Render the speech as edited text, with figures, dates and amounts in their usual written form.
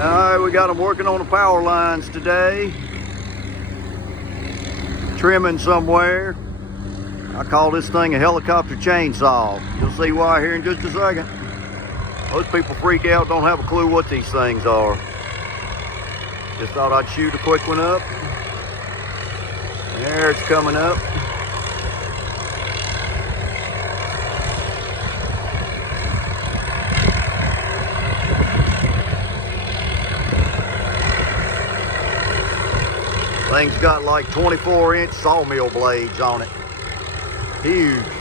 All right, we got them working on the power lines today. Trimming somewhere. I call this thing a helicopter chainsaw. You'll see why here in just a second. Most people freak out, don't have a clue what these things are. Just thought I'd shoot a quick one up. There it's coming up. Thing's got like 24-inch sawmill blades on it. Huge.